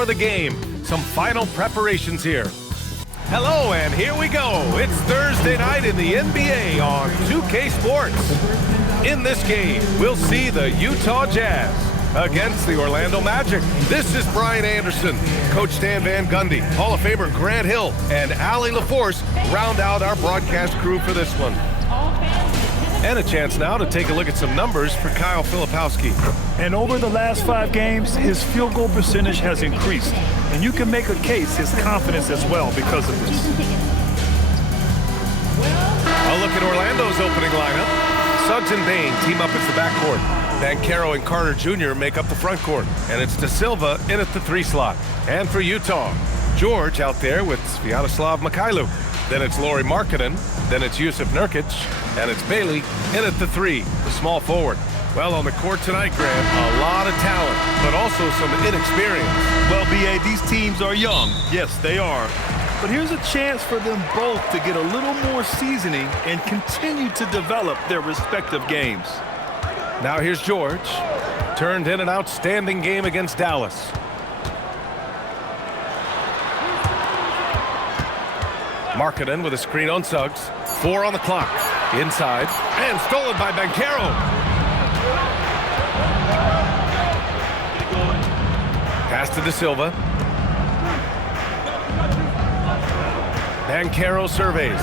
before the game. Some final preparations here. Hello, and here we go. It's Thursday night in the NBA on 2K Sports. In this game, we'll see the Utah Jazz against the Orlando Magic. This is Brian Anderson, Coach Stan Van Gundy, Hall of Famer Grant Hill, and Allie LaForce round out our broadcast crew for this one. And a chance now to take a look at some numbers for Kyle Filipowski. And over the last 5 games, his field goal percentage has increased. And you can make a case his confidence as well because of this. A look at Orlando's opening lineup. Suggs and Bain team up as the backcourt. Banchero and Carter Jr. make up the front court. And it's De Silva in at the 3 slot. And for Utah, George out there with Sviatoslav Mikhailu. Then it's Lauri Markkanen. Then it's Yusuf Nurkic. And it's Bailey in at the 3, the small forward. Well, on the court tonight, Grant, a lot of talent, but also some inexperience. Well, B.A., these teams are young. Yes, they are. But here's a chance for them both to get a little more seasoning and continue to develop their respective games. Now here's George. Turned in an outstanding game against Dallas. Markkanen with a screen on Suggs. 4 on the clock. Inside. And stolen by Banchero. Pass to De Silva. Banchero surveys.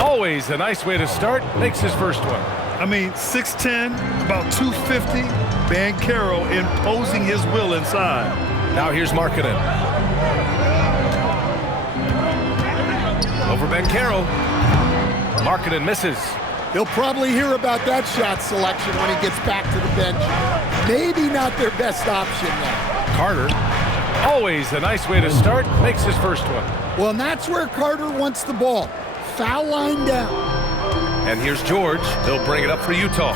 Always a nice way to start. Makes his first one. I mean, 6'10", about 250. Banchero imposing his will inside. Now here's Markkanen. Over Banchero. Markkanen misses. He'll probably hear about that shot selection when he gets back to the bench. Maybe not their best option now. Carter. Always a nice way to start. Makes his first one. Well, and that's where Carter wants the ball. Foul line down. And here's George. He'll bring it up for Utah.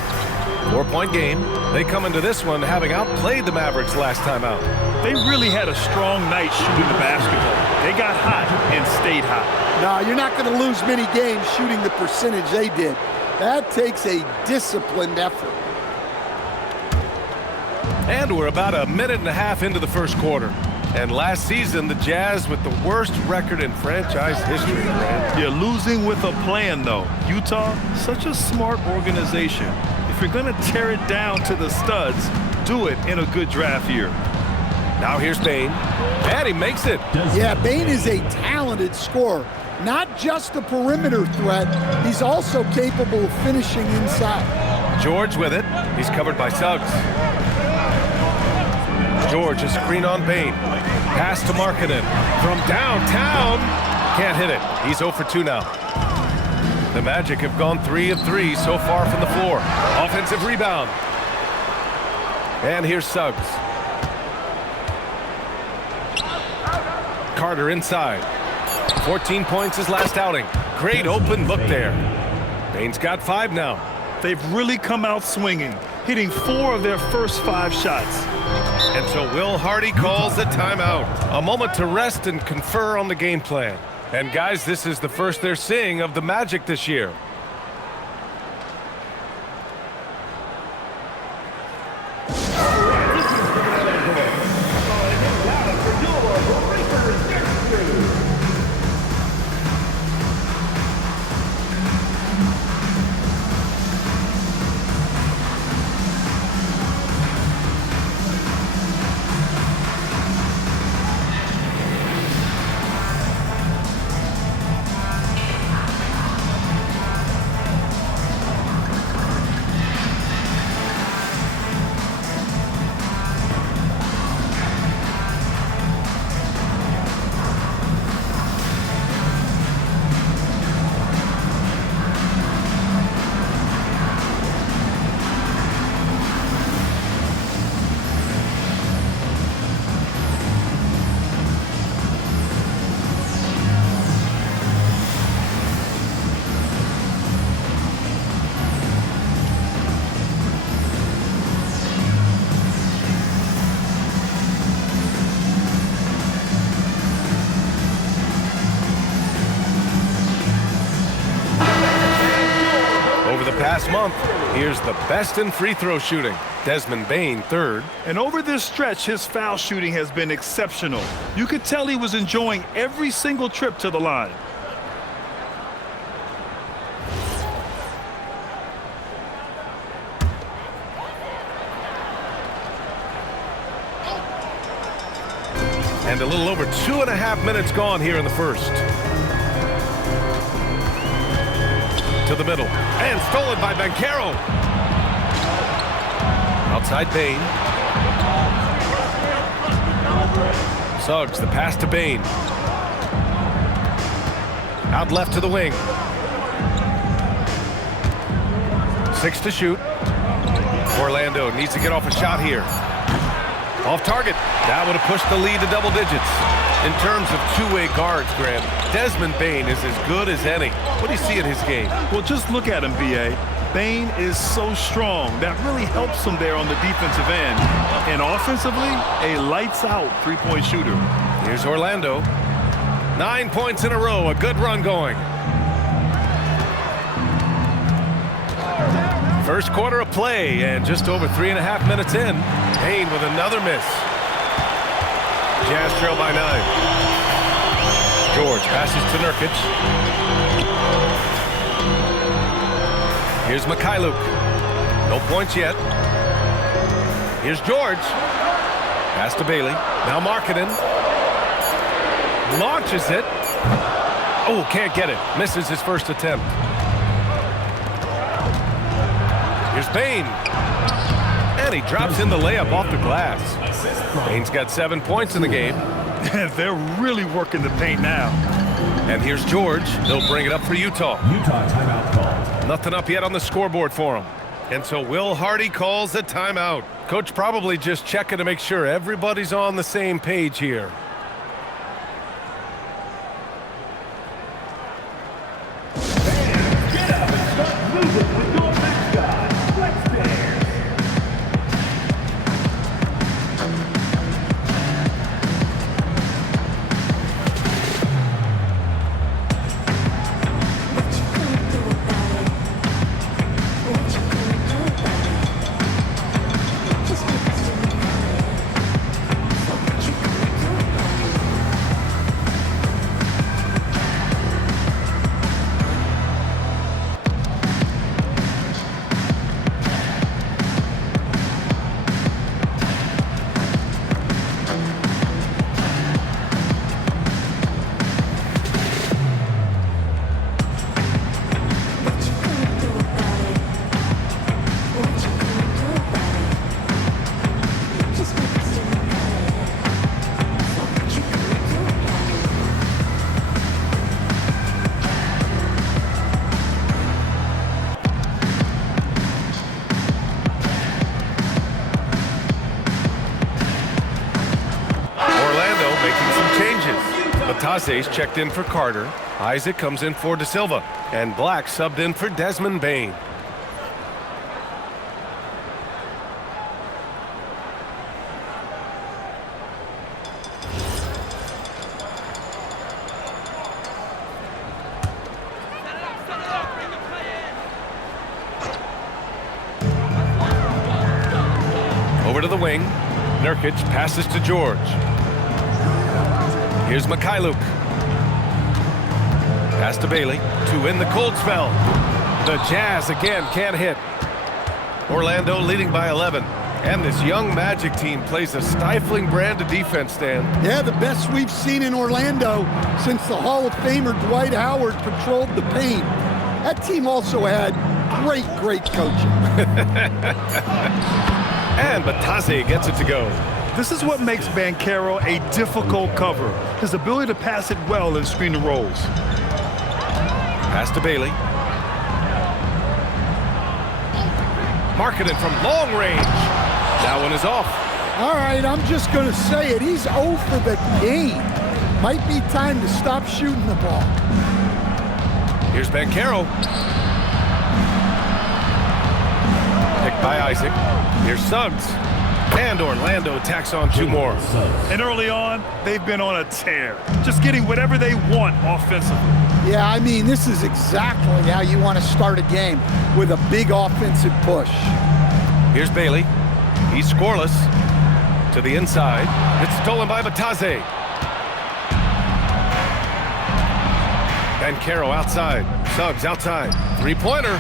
4-point game. They come into this one having outplayed the Mavericks last time out. They really had a strong night shooting the basketball. They got hot and stayed hot. No, you're not going to lose many games shooting the percentage they did. That takes a disciplined effort. And we're about a minute and a half into the first quarter. And last season, the Jazz with the worst record in franchise history, Grant. You're losing with a plan, though. Utah, such a smart organization. If you're going to tear it down to the studs, do it in a good draft year. Now here's Bain. And he makes it. Yeah, Bain is a talented scorer. Not just a perimeter threat, he's also capable of finishing inside. George with it. He's covered by Suggs. George, a screen on Bain. Pass to Markkanen. From downtown. Can't hit it. He's 0 for 2 now. The Magic have gone 3 of 3 so far from the floor. Offensive rebound. And here's Suggs. Carter inside. 14 points his last outing. Great open look there. Bain's got 5 now. They've really come out swinging, hitting 4 of their first 5 shots. And so Will Hardy calls a timeout. A moment to rest and confer on the game plan. And guys, this is the first they're seeing of the Magic this year. the past month, here's the best in free throw shooting. Desmond Bane, third. And over this stretch, his foul shooting has been exceptional. You could tell he was enjoying every single trip to the line. And a little over 2.5 minutes gone here in the first. To the middle. And stolen by Banchero. Outside Bane. Suggs, the pass to Bane. Out left to the wing. 6 to shoot. Orlando needs to get off a shot here. Off target. That would have pushed the lead to double digits. In terms of two-way guards, Graham, Desmond Bane is as good as any. What do you see in his game? Well, just look at him, B.A. Bane is so strong. That really helps him there on the defensive end. And offensively, a lights-out three-point shooter. Here's Orlando. 9 points in a row. A good run going. First quarter of play, and just over 3.5 minutes in. Bane with another miss. Jazz trail by 9. George passes to Nurkic. Here's Mikhailuk. No points yet. Here's George. Pass to Bailey. Now Markkanen. Launches it. Oh, can't get it. Misses his first attempt. Here's Bane. And he drops in the layup off the glass. Bane's got 7 points in the game. They're really working the paint now. And here's George. They'll bring it up for Utah. Utah timeout called. Nothing up yet on the scoreboard for him. And so Will Hardy calls the timeout. Coach probably just checking to make sure everybody's on the same page here. Get up and start moving with your mascot. Let's dance. Taze's checked in for Carter. Isaac comes in for De Silva. And Black subbed in for Desmond Bane. Over to the wing. Nurkic passes to George. Here's Mikhailuk. Pass to Bailey to win the cold spell. The Jazz again can't hit. Orlando leading by 11. And this young Magic team plays a stifling brand of defense, Dan. Yeah, the best we've seen in Orlando since the Hall of Famer Dwight Howard patrolled the paint. That team also had great coaching. And Bataze gets it to go. This is what makes Banchero a difficult cover. His ability to pass it well and screen the rolls. Pass to Bailey. Markkanen from long range. That one is off. All right, I'm just going to say it. He's 0 for the game. Might be time to stop shooting the ball. Here's Banchero. Picked by Isaac. Here's Suggs. And Orlando tacks on 2 more. And early on, they've been on a tear, just getting whatever they want offensively. Yeah, I mean, this is exactly how you want to start a game, with a big offensive push. Here's Bailey. He's scoreless. To the inside. It's stolen by Batadze. Banchero outside. Suggs outside. Three-pointer.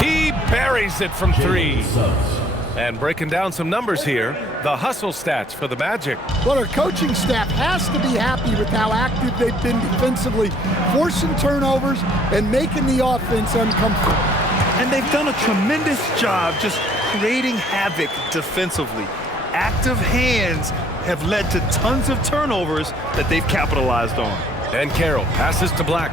He buries it from 3. And breaking down some numbers here, the hustle stats for the Magic. But our coaching staff has to be happy with how active they've been defensively, forcing turnovers and making the offense uncomfortable. And they've done a tremendous job just creating havoc defensively. Active hands have led to tons of turnovers that they've capitalized on. Banchero passes to Black.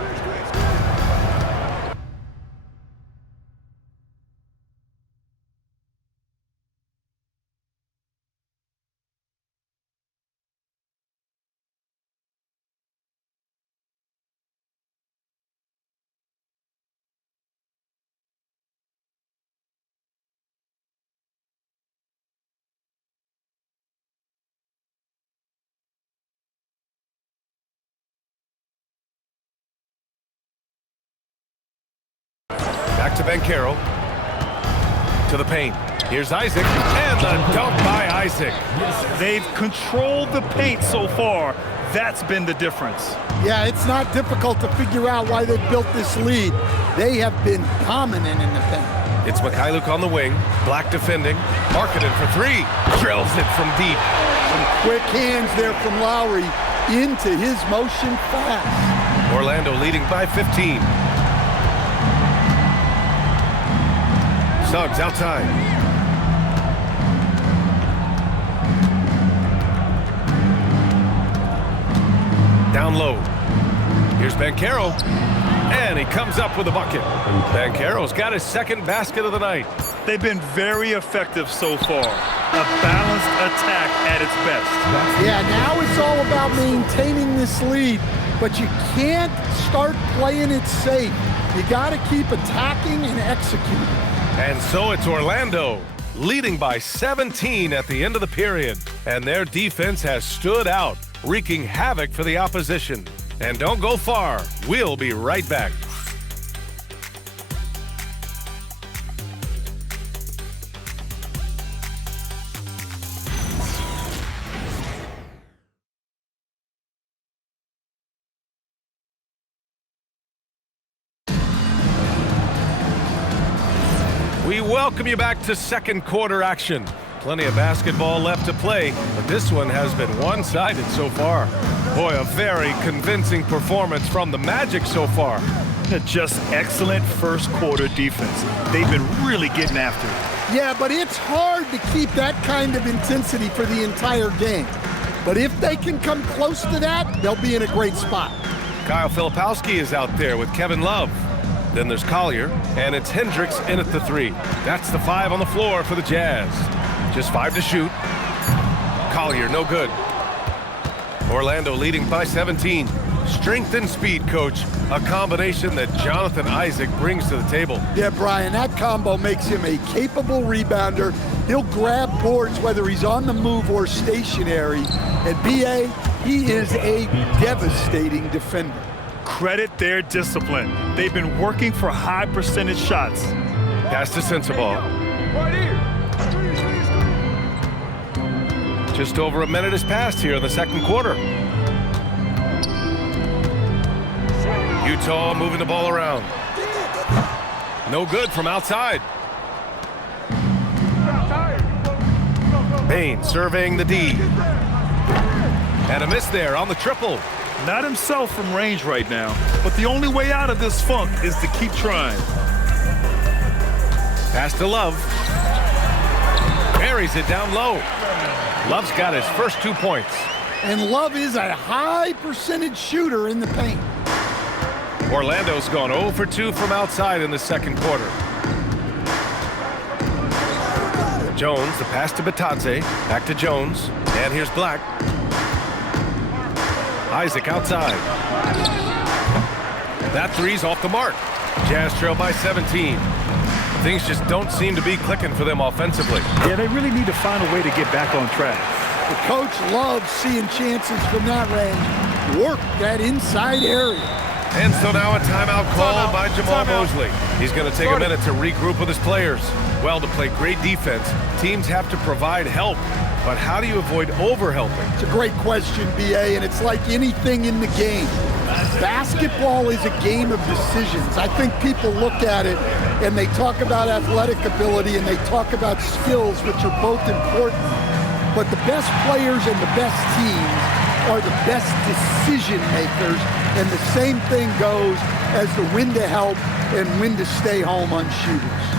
Back to Banchero. To the paint. Here's Isaac. And the dunk by Isaac. They've controlled the paint so far. That's been the difference. Yeah, it's not difficult to figure out why they've built this lead. They have been dominant in the paint. It's Mikhailuk on the wing. Black defending. Marketed for 3. Drills it from deep. Some quick hands there from Lowry into his motion fast. Orlando leading by 15. Suggs outside. Down low. Here's Banchero. And he comes up with a bucket. Banchero's got his 2nd basket of the night. They've been very effective so far. A balanced attack at its best. Yeah, now it's all about maintaining this lead, but you can't start playing it safe. You got to keep attacking and executing. And so it's Orlando leading by 17 at the end of the period. And their defense has stood out, wreaking havoc for the opposition. And don't go far. We'll be right back. We welcome you back to 2nd quarter action. Plenty of basketball left to play, but this one has been one-sided so far. Boy, a very convincing performance from the Magic so far. Just excellent first quarter defense. They've been really getting after it. Yeah, but it's hard to keep that kind of intensity for the entire game. But if they can come close to that, they'll be in a great spot. Kyle Filipowski is out there with Kevin Love. Then there's Collier, and it's Hendricks in at the 3. That's the 5 on the floor for the Jazz. Just 5 to shoot. Collier, no good. Orlando leading by 17. Strength and speed, coach. A combination that Jonathan Isaac brings to the table. Yeah, Brian, that combo makes him a capable rebounder. He'll grab boards whether he's on the move or stationary. And B.A., he is a devastating defender. Credit their discipline. They've been working for high percentage shots. Pass to Sensabaugh. Just over a minute has passed here in the 2nd quarter. Utah moving the ball around. No good from outside. Payne surveying the D. And a miss there on the triple. Not himself from range right now, but the only way out of this funk is to keep trying. Pass to Love. Buries it down low. Love's got his first 2 points. And Love is a high percentage shooter in the paint. Orlando's gone 0 for 2 from outside in the 2nd quarter. Jones, the pass to Batadze. Back to Jones. And here's Black. Isaac outside. That 3's off the mark. Jazz trail by 17. Things just don't seem to be clicking for them offensively. Yeah, they really need to find a way to get back on track. The coach loves seeing chances from that range. Work that inside area. And so now a timeout called by Jamal Mosley. He's going to take a minute to regroup with his players. Well, to play great defense, teams have to provide help. But how do you avoid over-helping? It's a great question, B.A., and it's like anything in the game. Basketball is a game of decisions. I think people look at it and they talk about athletic ability and they talk about skills, which are both important. But the best players and the best teams are the best decision makers, and the same thing goes as the when to help and when to stay home on shooters.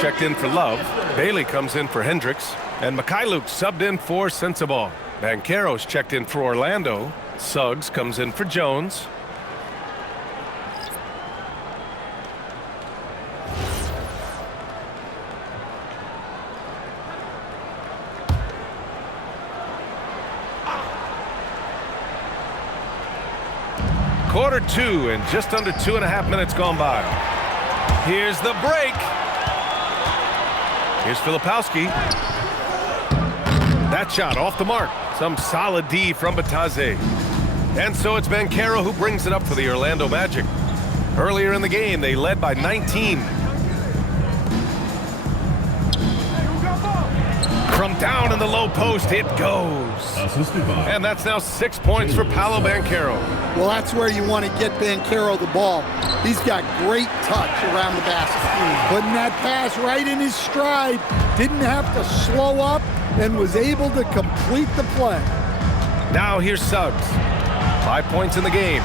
Checked in for Love. Bailey comes in for Hendricks. And Mikhailuk subbed in for Sensabaugh. Banchero's checked in for Orlando. Suggs comes in for Jones. Quarter two and just under 2.5 minutes gone by. Here's the break. Here's Filipowski. That shot off the mark. Some solid D from Batadze. And so it's Banchero who brings it up for the Orlando Magic. Earlier in the game, they led by 19. From down in the low post, it goes. And that's now 6 points for Paolo Banchero. Well, that's where you want to get Banchero the ball. He's got great touch around the basket. Putting that pass right in his stride. Didn't have to slow up and was able to complete the play. Now here's Suggs. 5 points in the game.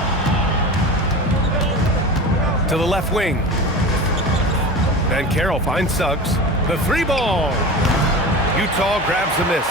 To the left wing. Banchero finds Suggs. The three ball. Utah grabs the miss.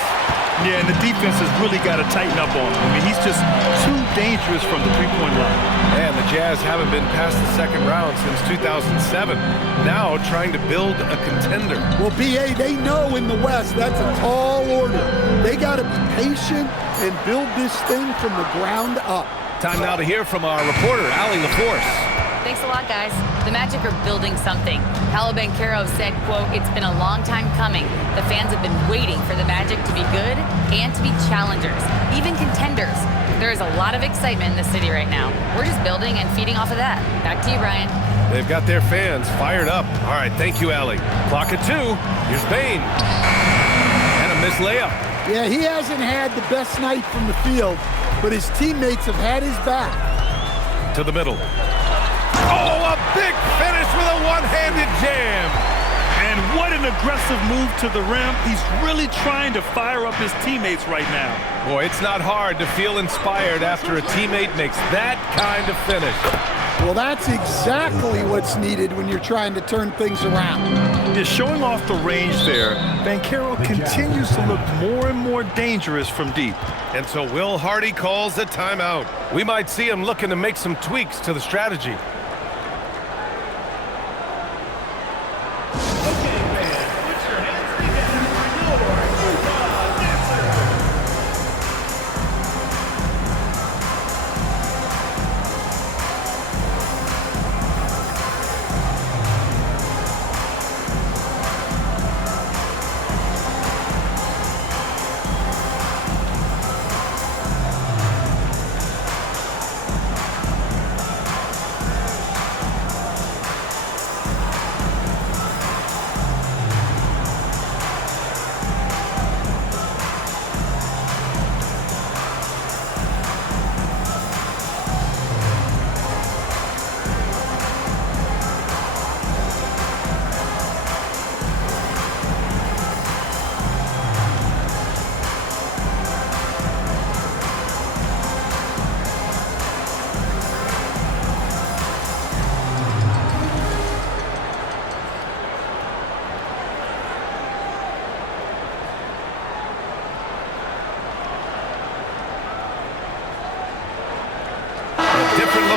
Yeah, and the defense has really got to tighten up on him. I mean, he's just too dangerous from the three-point line. And the Jazz haven't been past the second round since 2007. Now trying to build a contender. Well, B.A., they know in the West that's a tall order. They got to be patient and build this thing from the ground up. Time now to hear from our reporter, Allie LaForce. Thanks a lot, guys. The Magic are building something. Paolo Banchero said, quote, "It's been a long time coming. The fans have been waiting for the Magic to be good and to be challengers, even contenders. There is a lot of excitement in the city right now. We're just building and feeding off of that." Back to you, Brian. They've got their fans fired up. All right, thank you, Allie. Clock at 2. Here's Bane. And a missed layup. Yeah, he hasn't had the best night from the field, but his teammates have had his back. To the middle. Oh, a big finish with a one-handed jam. And what an aggressive move to the rim. He's really trying to fire up his teammates right now. Boy, it's not hard to feel inspired after a teammate makes that kind of finish. Well, that's exactly what's needed when you're trying to turn things around. Just showing off the range there, Banchero continues to look more and more dangerous from deep. And so Will Hardy calls a timeout. We might see him looking to make some tweaks to the strategy.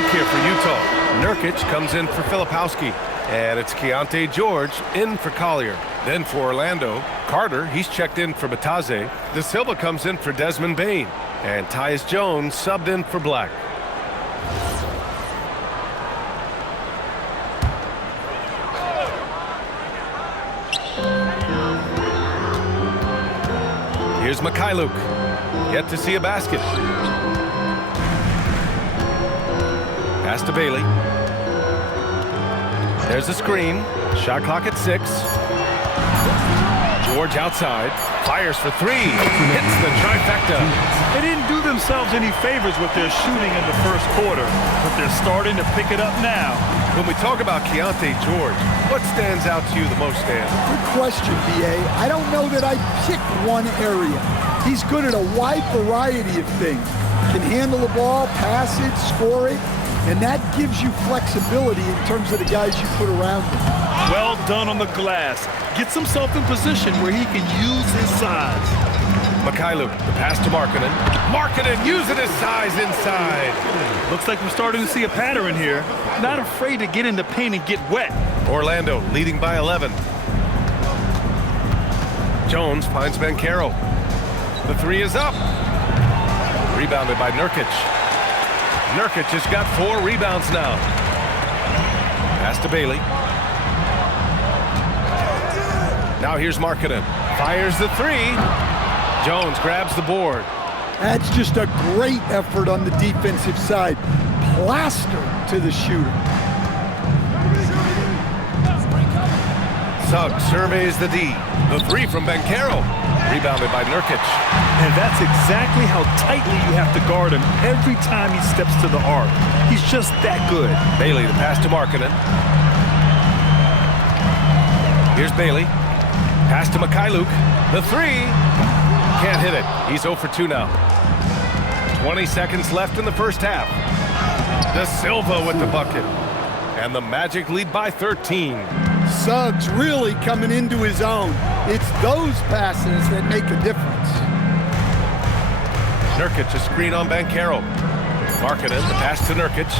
look here for Utah. Nurkic comes in for Filipowski. And it's Keontae George in for Collier. Then for Orlando, Carter, he's checked in for Bataze. De Silva comes in for Desmond Bane. And Tyus Jones subbed in for Black. Here's Mikhailuk. Yet to see a basket. Pass to Bailey. There's the screen. Shot clock at 6. George outside. Fires for 3. Hits the trifecta. They didn't do themselves any favors with their shooting in the first quarter, but they're starting to pick it up now. When we talk about Keontae George, what stands out to you the most, Dan? Good question, B.A. I don't know that I pick one area. He's good at a wide variety of things. Can handle the ball, pass it, score it, and that gives you flexibility in terms of the guys you put around him. Well done on the glass. Gets himself in position where he can use his size. Mikhailuk, the pass to Markkanen. Markkanen using his size inside. Looks like we're starting to see a pattern here. Not afraid to get in the paint and get wet. Orlando leading by 11. Jones finds Banchero. The 3 is up. Rebounded by Nurkic. Nurkic has got 4 rebounds now. Pass to Bailey. Now here's Markkanen. Fires the 3. Jones grabs the board. That's just a great effort on the defensive side. Plaster to the shooter. Suggs surveys the D. The 3 from Banchero. Rebounded by Nurkic. And that's exactly how tightly you have to guard him every time he steps to the arc. He's just that good. Bailey, the pass to Markkanen. Here's Bailey. Pass to Mikhailuk. The 3. Can't hit it. He's 0 for 2 now. 20 seconds left in the first half. De Silva with the bucket. And the Magic lead by 13. Suggs really coming into his own. It's those passes that make a difference. Nurkic a screen on Banchero. Markkanen, the pass to Nurkic.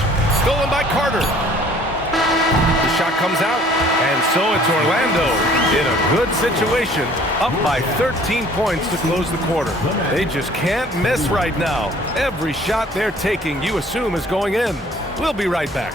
Stolen by Carter. The shot comes out, and so it's Orlando in a good situation, up by 13 points to close the quarter. They just can't miss right now. Every shot they're taking, you assume, is going in. We'll be right back.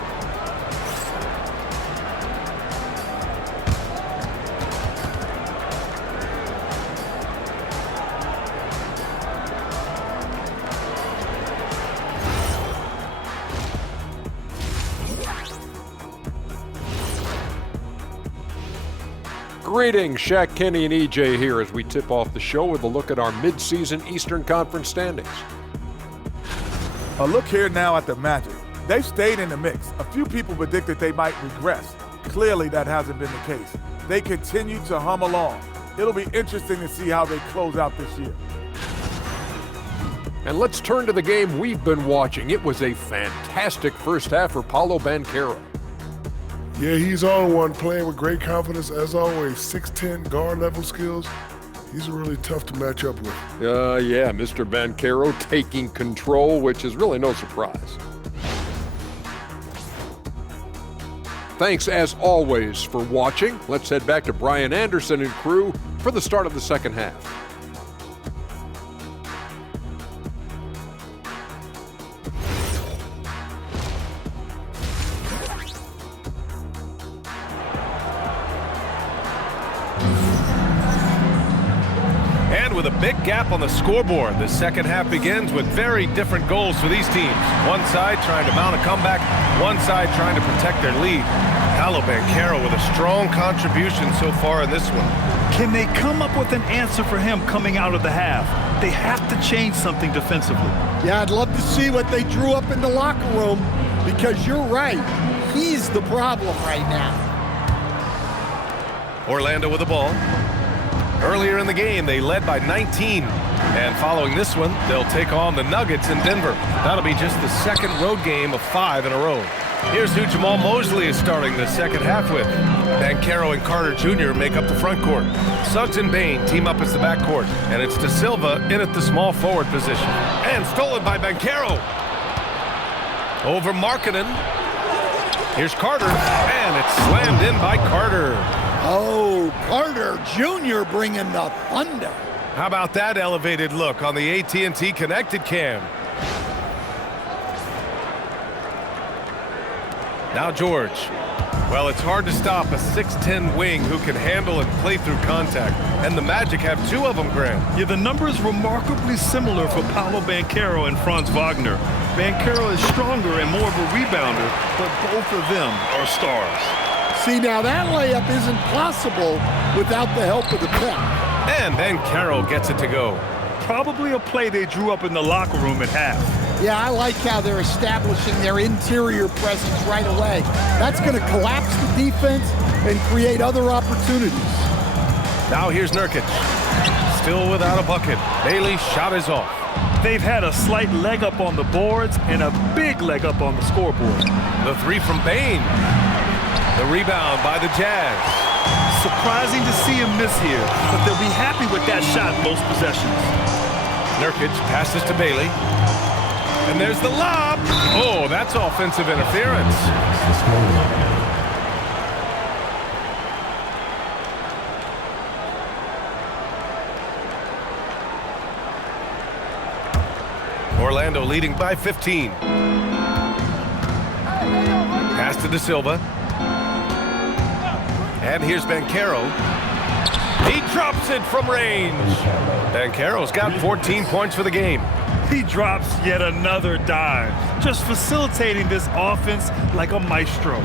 Greetings, Shaq, Kenny, and EJ here as we tip off the show with a look at our mid-season Eastern Conference standings. A look here now at the Magic. They've stayed in the mix. A few people predicted they might regress. Clearly, that hasn't been the case. They continue to hum along. It'll be interesting to see how they close out this year. And let's turn to the game we've been watching. It was a fantastic first half for Paolo Banchero. Yeah, he's on one, playing with great confidence as always. 6'10", guard-level skills. He's really tough to match up with. Yeah, Mr. Banchero taking control, which is really no surprise. Thanks, as always, for watching. Let's head back to Brian Anderson and crew for the start of the second half. With a big gap on the scoreboard, the second half begins with very different goals for these teams. One side trying to mount a comeback, one side trying to protect their lead. Paolo Banchero with a strong contribution so far in this one. Can they come up with an answer for him coming out of the half? They have to change something defensively. Yeah, I'd love to see what they drew up in the locker room, because you're right. He's the problem right now. Orlando with the ball. Earlier in the game, they led by 19. And following this one, they'll take on the Nuggets in Denver. That'll be just the second road game of 5 in a row. Here's who Jamal Mosley is starting the second half with. Banchero and Carter Jr. make up the front court. Suggs and Bane team up as the backcourt. And it's De Silva in at the small forward position. And stolen by Banchero. Over Markkanen. Here's Carter, and it's slammed in by Carter. Oh, Carter Jr. bringing the thunder. How about that elevated look on the AT&T connected cam? Now George. Well, it's hard to stop a 6'10 wing who can handle and play through contact. And the Magic have two of them, Grant. Yeah, the number is remarkably similar for Paolo Banchero and Franz Wagner. Banchero is stronger and more of a rebounder, but both of them are stars. See, now that layup isn't possible without the help of the pep. And Banchero gets it to go. Probably a play they drew up in the locker room at half. Yeah, I like how they're establishing their interior presence right away. That's going to collapse the defense and create other opportunities. Now here's Nurkic. Still without a bucket. Bailey's shot is off. They've had a slight leg up on the boards and a big leg up on the scoreboard. The three from Bane. The rebound by the Jazz. Surprising to see him miss here, but they'll be happy with that shot most possessions. Nurkic passes to Bailey. And there's the lob. Oh, that's offensive interference. Orlando leading by 15. Pass to De Silva. And here's Banchero. He drops it from range. Banchero's got 14 points for the game. He drops yet another dime, just facilitating this offense like a maestro.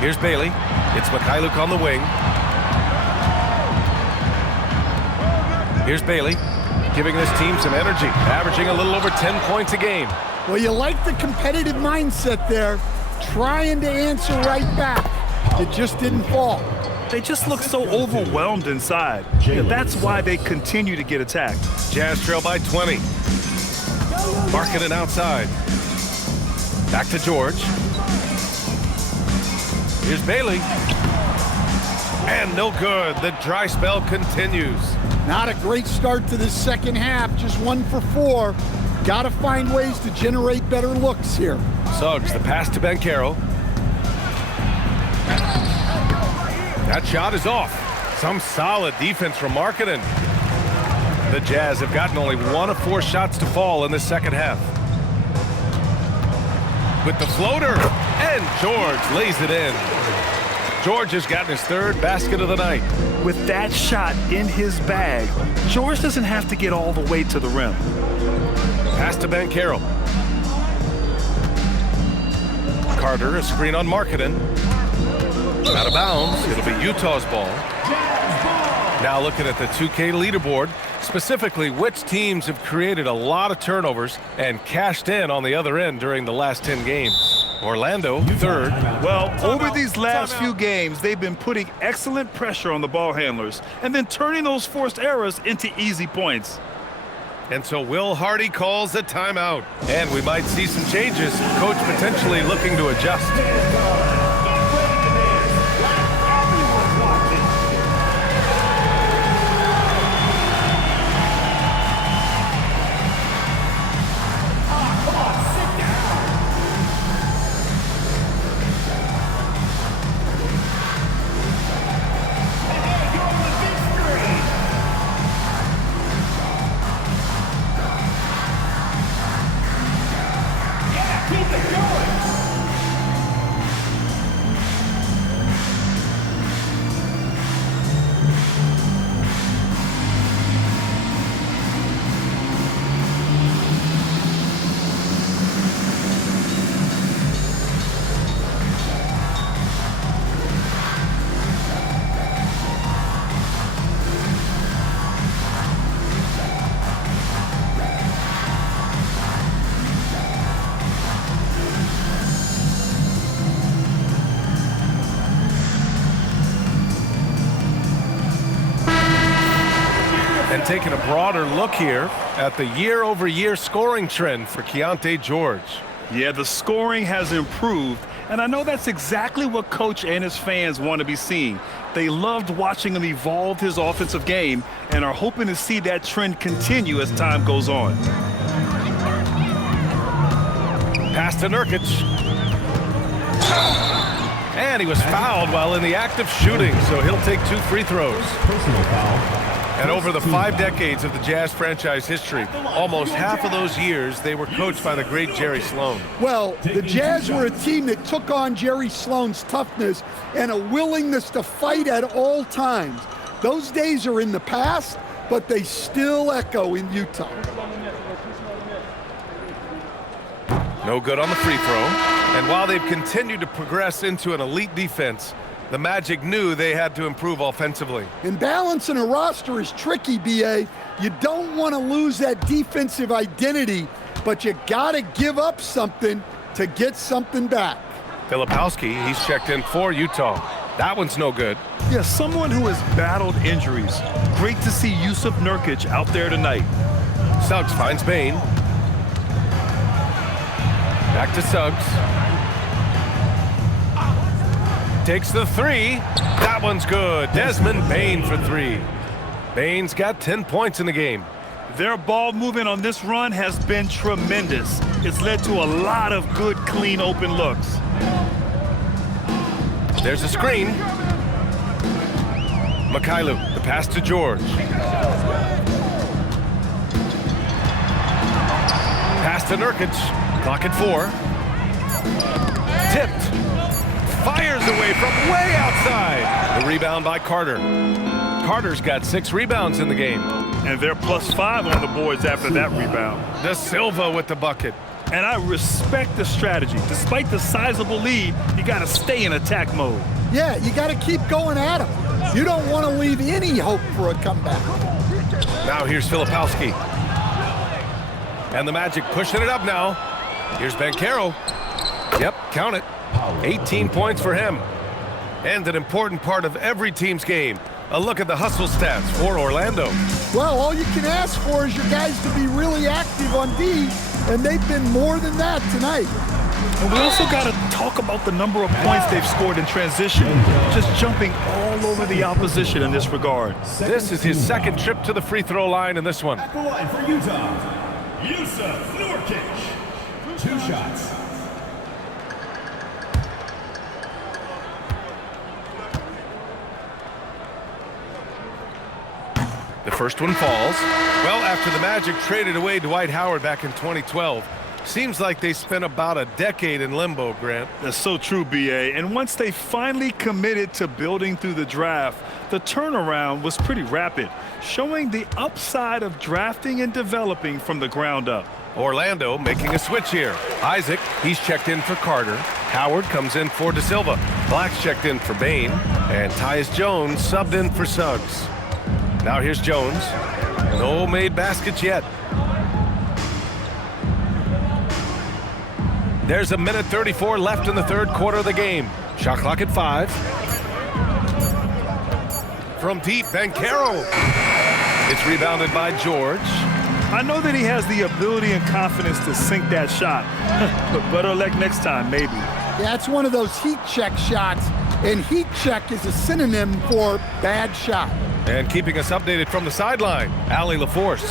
Here's Bailey. It's Mikhailuk on the wing. Here's Bailey, giving this team some energy, averaging a little over 10 points a game. Well, you like the competitive mindset there, trying to answer right back. It just didn't fall. They just look so overwhelmed inside. Yeah, that's why they continue to get attacked. Jazz trail by 20. Markkanen outside. Back to George. Here's Bailey. And no good. The dry spell continues. Not a great start to this second half. Just 1 for 4. Got to find ways to generate better looks here. Suggs, the pass to Banchero. That shot is off. Some solid defense from Markkanen. The Jazz have gotten only 1 of 4 shots to fall in the second half. With the floater, and George lays it in. George has gotten his 3rd basket of the night. With that shot in his bag, George doesn't have to get all the way to the rim. Pass to Banchero. Carter, a screen on Markkanen. Out of bounds. It'll be Utah's ball. Now looking at the 2K leaderboard, specifically which teams have created a lot of turnovers and cashed in on the other end during the last 10 games. Orlando, 3rd. Well, over these last few games, they've been putting excellent pressure on the ball handlers and then turning those forced errors into easy points. And so Will Hardy calls the timeout. And we might see some changes. Coach potentially looking to adjust. And taking a broader look here at the year-over-year scoring trend for Keontae George. Yeah, the scoring has improved, and I know that's exactly what Coach and his fans want to be seeing. They loved watching him evolve his offensive game and are hoping to see that trend continue as time goes on. Pass to Nurkic. And he was fouled while in the act of shooting, so he'll take 2 free throws. And over the 5 decades of the Jazz franchise history, almost half of those years, they were coached by the great Jerry Sloan. Well, the Jazz were a team that took on Jerry Sloan's toughness and a willingness to fight at all times. Those days are in the past, but they still echo in Utah. No good on the free throw. And while they've continued to progress into an elite defense, the Magic knew they had to improve offensively. And balancing a roster is tricky, B.A. You don't want to lose that defensive identity, but you got to give up something to get something back. Filipowski, he's checked in for Utah. That one's no good. Yeah, someone who has battled injuries. Great to see Yusuf Nurkic out there tonight. Suggs finds Bane. Back to Suggs. Takes the 3. That one's good. Desmond Bane for 3. Bane's got 10 points in the game. Their ball movement on this run has been tremendous. It's led to a lot of good, clean, open looks. There's a screen. Mikhailu, the pass to George. Pass to Nurkic. Clock at 4. Tipped. Fires away from way outside. The rebound by Carter. Carter's got 6 rebounds in the game. And they're +5 on the boards after that rebound. De Silva with the bucket. And I respect the strategy. Despite the sizable lead, you got to stay in attack mode. Yeah, you got to keep going at them. You don't want to leave any hope for a comeback. Now here's Filipowski. And the Magic pushing it up now. Here's Banchero. Yep, count it. 18 points for him. And an important part of every team's game. A look at the hustle stats for Orlando. Well, all you can ask for is your guys to be really active on D, and they've been more than that tonight. And we also got to talk about the number of points they've scored in transition, just jumping all over the opposition in this regard. This is his second trip to the free throw line in this one. At the line for Utah, Yusuf Nurkic. 2 shots. The first one falls. Well, after the Magic traded away Dwight Howard back in 2012, seems like they spent about a decade in limbo, Grant. That's so true, B.A. And once they finally committed to building through the draft, the turnaround was pretty rapid, showing the upside of drafting and developing from the ground up. Orlando making a switch here. Isaac, he's checked in for Carter. Howard comes in for De Silva. Black's checked in for Bane. And Tyus Jones subbed in for Suggs. Now here's Jones. No made baskets yet. There's a minute 34 left in the third quarter of the game. Shot clock at 5. From deep, Banchero. It's rebounded by George. I know that he has the ability and confidence to sink that shot, but better luck next time, maybe. Yeah, it's one of those heat check shots, and heat check is a synonym for bad shot. And keeping us updated from the sideline, Allie LaForce.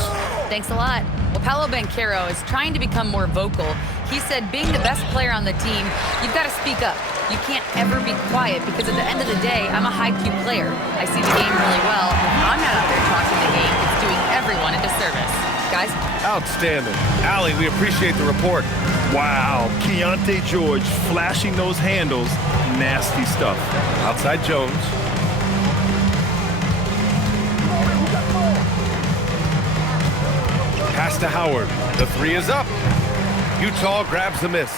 Thanks a lot. Well, Paolo Banchero is trying to become more vocal. He said being the best player on the team, you've got to speak up. You can't ever be quiet because at the end of the day, I'm a high-Q player. I see the game really well. I'm not out there talking the game. It's doing everyone a disservice. Guys? Outstanding. Allie, we appreciate the report. Wow, Keontae George flashing those handles. Nasty stuff. Outside Jones. Pass to Howard. The 3 is up. Utah grabs the miss.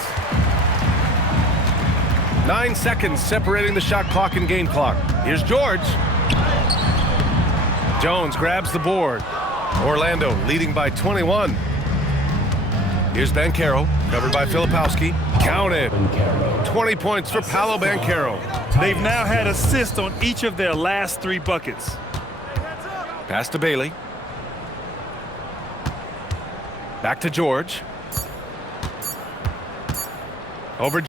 9 seconds separating the shot clock and game clock. Here's George. Jones grabs the board. Orlando leading by 21. Here's Banchero, covered by Filipowski. Counted. 20 points for Paolo Banchero. They've now had assists on each of their last 3 buckets. Pass to Bailey. Back to George. Over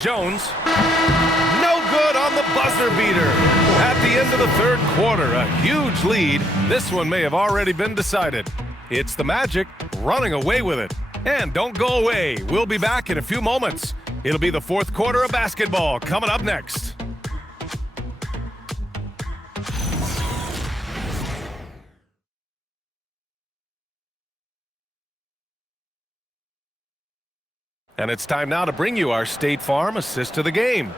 Jones, no good on the buzzer beater. At the end of the third quarter, a huge lead. This one may have already been decided. It's the Magic running away with it. And don't go away. We'll be back in a few moments. It'll be the fourth quarter of basketball coming up next. And it's time now to bring you our State Farm assist to the game.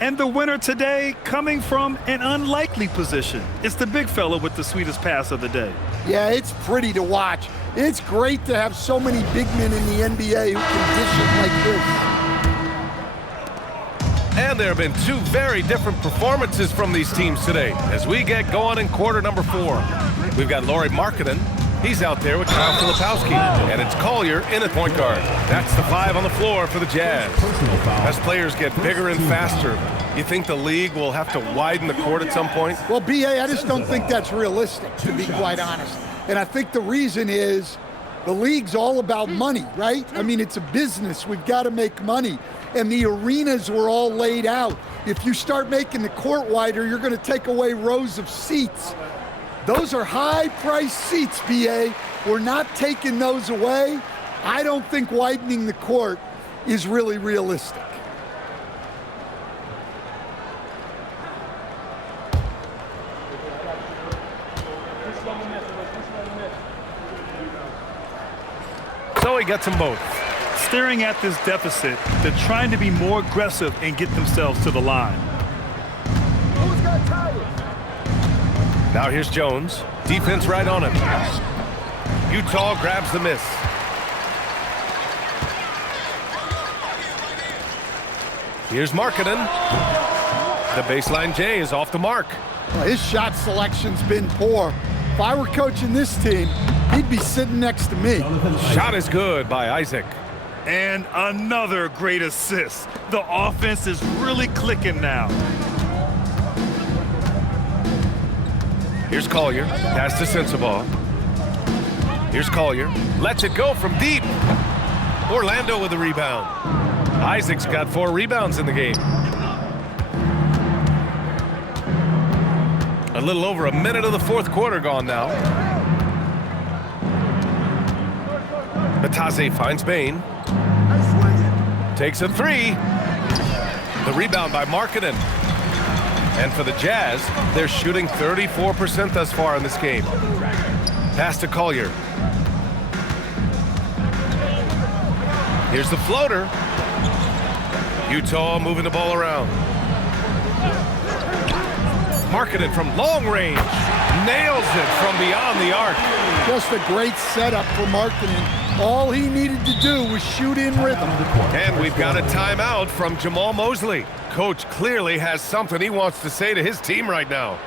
And the winner today coming from an unlikely position. It's the big fella with the sweetest pass of the day. Yeah, it's pretty to watch. It's great to have so many big men in the NBA who can dish it like this. And there have been two very different performances from these teams today as we get going in quarter number 4. We've got Lauri Markkanen. He's out there with Kyle Filipowski, and it's Collier in at point guard. That's the 5 on the floor for the Jazz. As players get bigger and faster, you think the league will have to widen the court at some point? Well, B.A., I just don't think that's realistic, to be quite honest. And I think the reason is the league's all about money, right? I mean, it's a business. We've got to make money. And the arenas were all laid out. If you start making the court wider, you're going to take away rows of seats. Those are high-priced seats, B.A. We're not taking those away. I don't think widening the court is really realistic. So he gets them both. Staring at this deficit, they're trying to be more aggressive and get themselves to the line. Who's got tired? Now here's Jones. Defense right on him. Utah grabs the miss. Here's Markkanen. The baseline J is off the mark. Well, his shot selection's been poor. If I were coaching this team, he'd be sitting next to me. Shot is good by Isaac. And another great assist. The offense is really clicking now. Here's Collier. Pass to Sensabaugh. Here's Collier. Lets it go from deep. Orlando with the rebound. Isaac's got 4 rebounds in the game. A little over a minute of the fourth quarter gone now. Batase finds Bain. Takes a 3. The rebound by Markkanen. And for the Jazz, they're shooting 34% thus far in this game. Pass to Collier. Here's the floater. Utah moving the ball around. Markkanen from long range. Nails it from beyond the arc. Just a great setup for Markkanen. All he needed to do was shoot in rhythm. And we've got a timeout from Jamal Mosley. Coach clearly has something he wants to say to his team right now.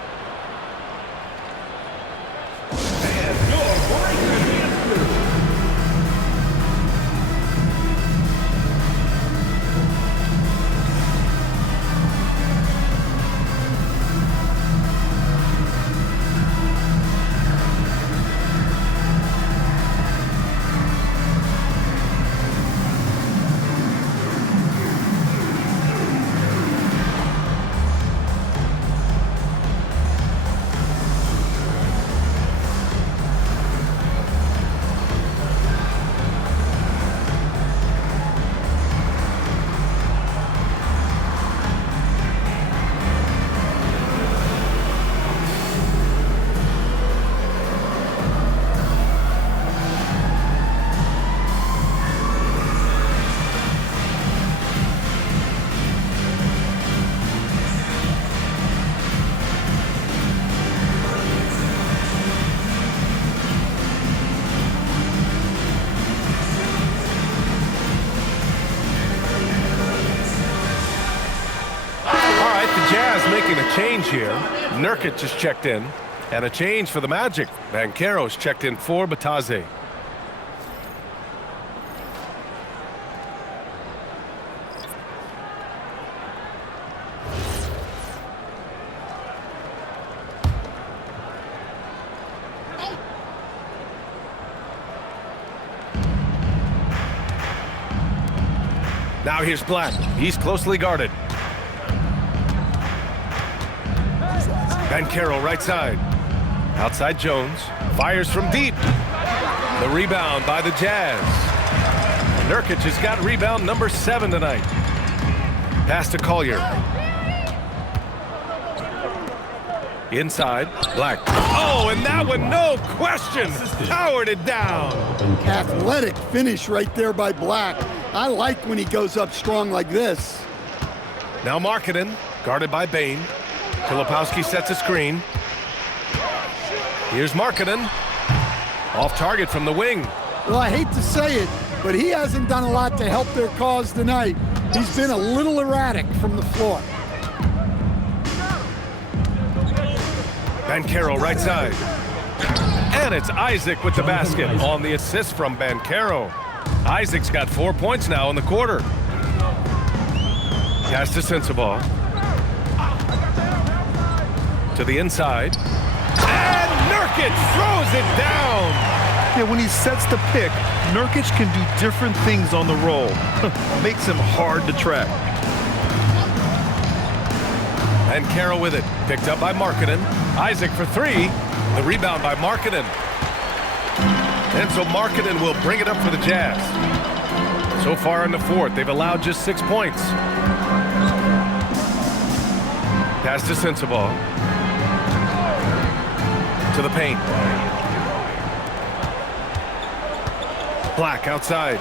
Making a change here. Nurkic just checked in. And a change for the Magic. Banchero's checked in for Batase. Now here's Black. He's closely guarded. Banchero right side. Outside Jones. Fires from deep. The rebound by the Jazz. Nurkic has got rebound number 7 tonight. Pass to Collier. Inside, Black. Oh, and that one, no question, powered it down. Athletic finish right there by Black. I like when he goes up strong like this. Now Markkanen, guarded by Bane. Filipowski sets a screen. Here's Markkanen. Off target from the wing. Well, I hate to say it, but he hasn't done a lot to help their cause tonight. He's been a little erratic from the floor. Banchero right side. And it's Isaac with the basket on the assist from Banchero. Isaac's got 4 points now in the quarter. Pass to Sensabaugh. To the inside. And Nurkic throws it down. Yeah, when he sets the pick, Nurkic can do different things on the roll. Makes him hard to track. And Carroll with it. Picked up by Markkanen. Isaac for 3. The rebound by Markkanen. And so Markkanen will bring it up for the Jazz. So far in the fourth, they've allowed just 6 points. Pass to Sensabaugh. To the paint. Black outside.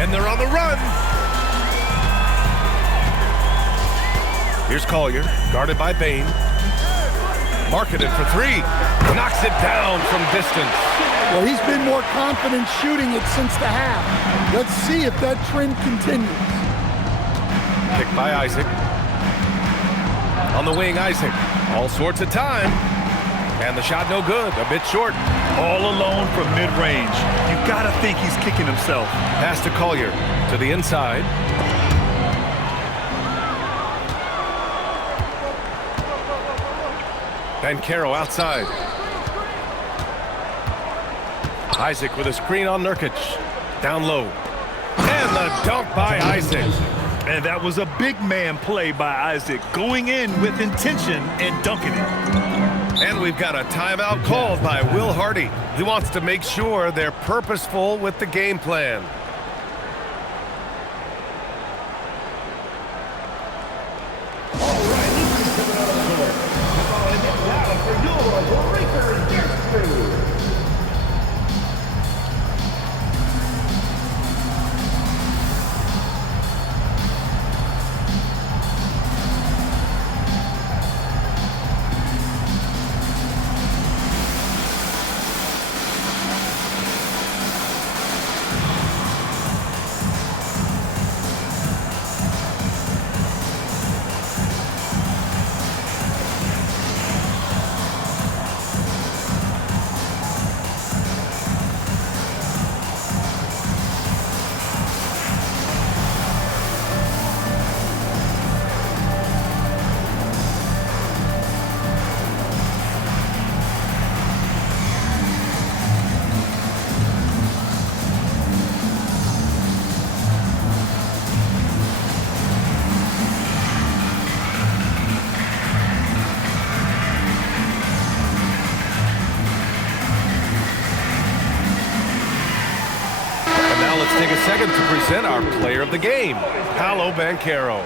And they're on the run. Here's Collier, guarded by Bane. Markkanen for 3. Knocks it down from distance. Well, he's been more confident shooting it since the half. Let's see if that trend continues. Picked by Isaac. On the wing, Isaac. All sorts of time. And the shot no good, a bit short. All alone from mid-range. You gotta think he's kicking himself. Pass to Collier, to the inside. Banchero outside. Isaac with a screen on Nurkic. Down low. And the dunk by Isaac. And that was a big man play by Isaac, going in with intention and dunking it. And we've got a timeout called by Will Hardy. He wants to make sure they're purposeful with the game plan. Take a second to present our player of the game, Paolo Banchero.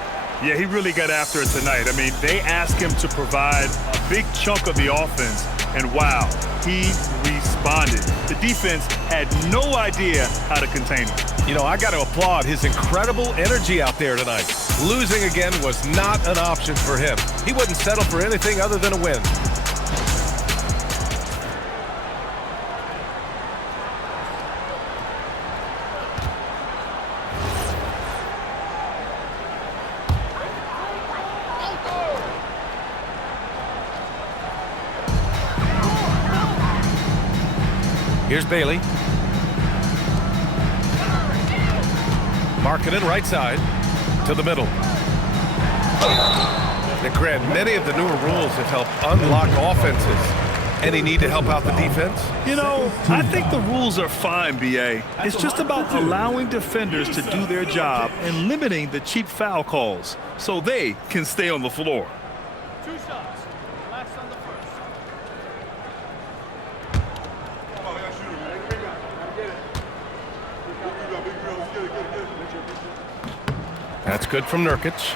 Yeah, he really got after it tonight. I mean, they asked him to provide a big chunk of the offense, and wow, he responded. The defense had no idea how to contain him. You know, I got to applaud his incredible energy out there tonight. Losing again was not an option for him. He wouldn't settle for anything other than a win. Here's Bailey. Markkanen right side to the middle. And Grant, many of the newer rules have helped unlock offenses. Any need to help out the defense? You know, I think the rules are fine, B.A. It's just about allowing defenders to do their job and limiting the cheap foul calls so they can stay on the floor. 2 shots. Last on the first. That's good from Nurkic.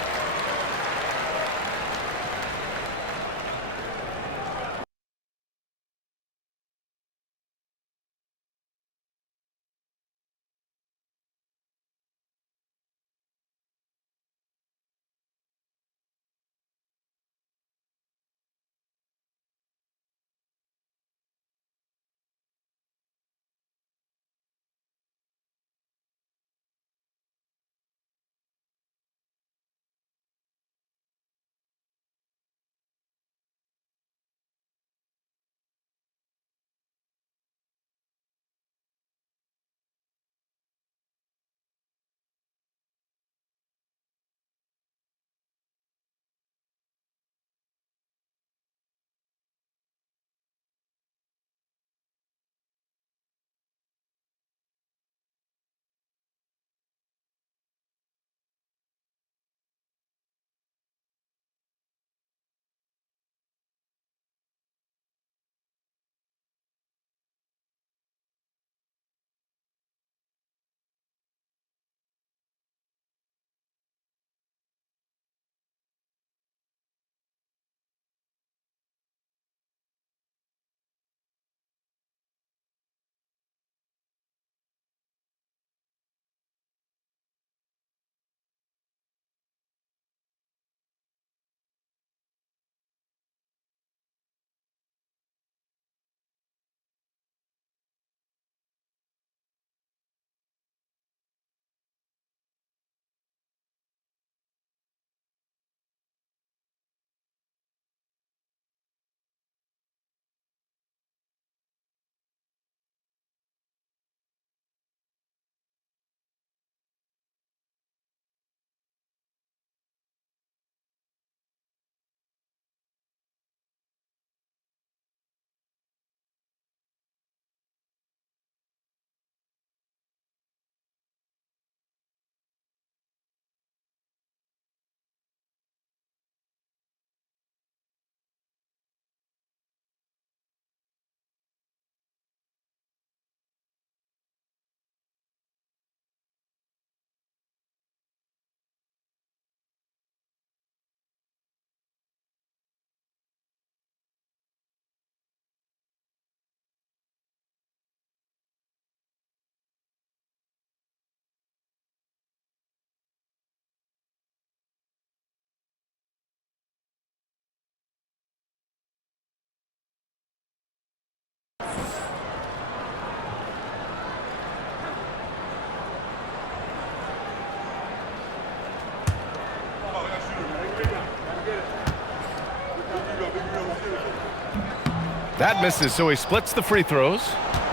That misses, so he splits the free throws.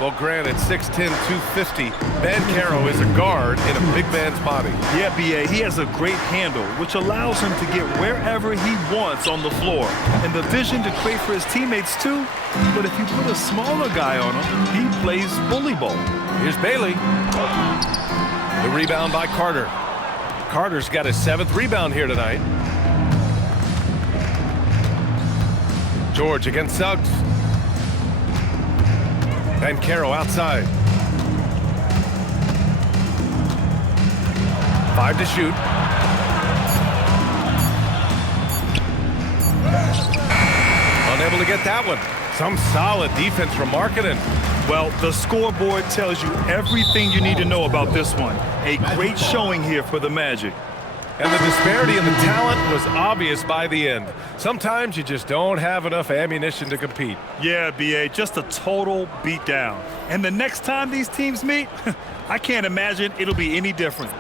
Well, granted, 6'10", 250. Banchero is a guard in a big man's body. Yeah, B.A., he has a great handle, which allows him to get wherever he wants on the floor. And the vision to create for his teammates, too. But if you put a smaller guy on him, he plays bully ball. Here's Bailey. The rebound by Carter. Carter's got his 7th rebound here tonight. George against Suggs. Banchero outside. 5 to shoot. Unable to get that one. Some solid defense from Markkanen. Well, the scoreboard tells you everything you need to know about this one. A great showing here for the Magic. And the disparity in the talent was obvious by the end. Sometimes you just don't have enough ammunition to compete. Yeah, B.A., just a total beatdown. And the next time these teams meet, I can't imagine it'll be any different.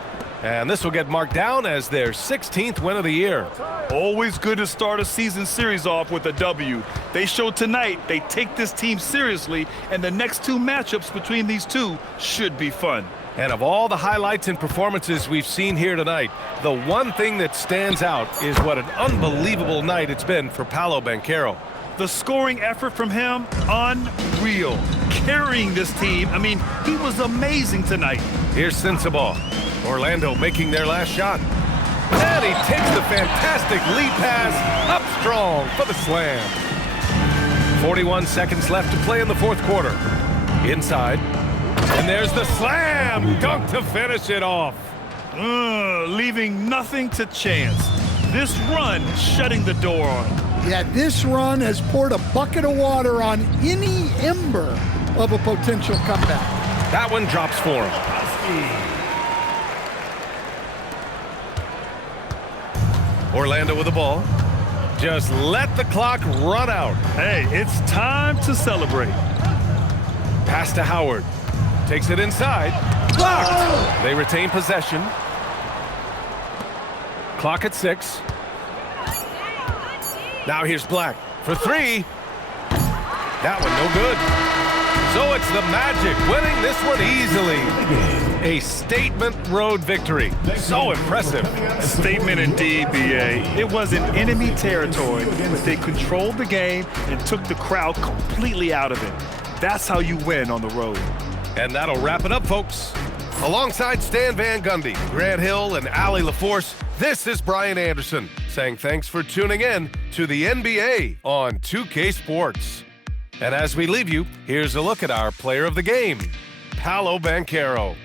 And this will get marked down as their 16th win of the year. Always good to start a season series off with a W. They showed tonight they take this team seriously, and the next 2 matchups between these two should be fun. And of all the highlights and performances we've seen here tonight, the one thing that stands out is what an unbelievable night it's been for Paolo Banchero. The scoring effort from him, unreal. Carrying this team, I mean, he was amazing tonight. Here's Sensabaugh. Orlando making their last shot. And he takes the fantastic lead pass up strong for the slam. 41 seconds left to play in the fourth quarter. Inside. And there's the slam dunk to finish it off. Leaving nothing to chance. This run shutting the door on him. Yeah, this run has poured a bucket of water on any ember of a potential comeback. That one drops for him. Orlando with the ball. Just let the clock run out. Hey, it's time to celebrate. Pass to Howard. Takes it inside. Blocked. They retain possession. Clock at 6. Now here's Black for 3. That one no good. So it's the Magic winning this one easily. A statement road victory. So impressive. Statement indeed, BA. It was in enemy territory, but they controlled the game and took the crowd completely out of it. That's how you win on the road. And that'll wrap it up, folks. Alongside Stan Van Gundy, Grant Hill, and Allie LaForce, this is Brian Anderson saying thanks for tuning in to the NBA on 2K Sports. And as we leave you, here's a look at our player of the game, Paolo Banchero.